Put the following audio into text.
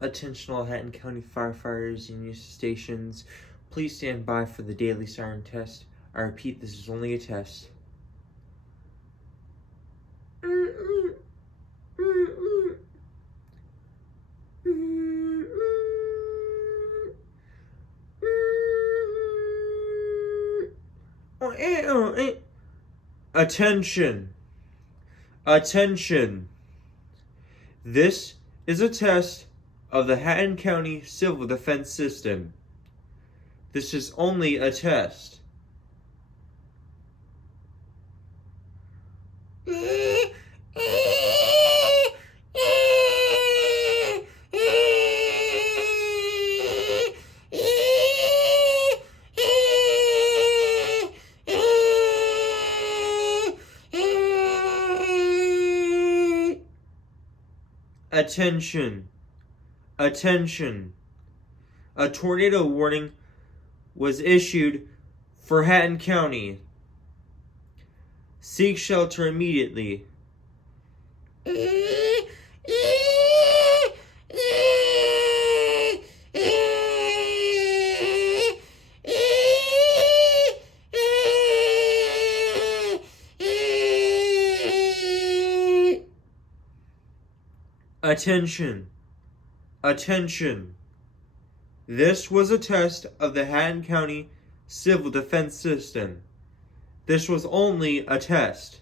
Attention all Hatton County firefighters and news stations. Please stand by for the daily siren test. I repeat, this is only a test. Attention! Attention! This is a test of the Hatton County Civil Defense System. This is only a test. Attention! Attention! A tornado warning was issued for Hatton County. Seek shelter immediately. Attention! Attention! This was a test of the Hatton County Civil Defense System. This was only a test.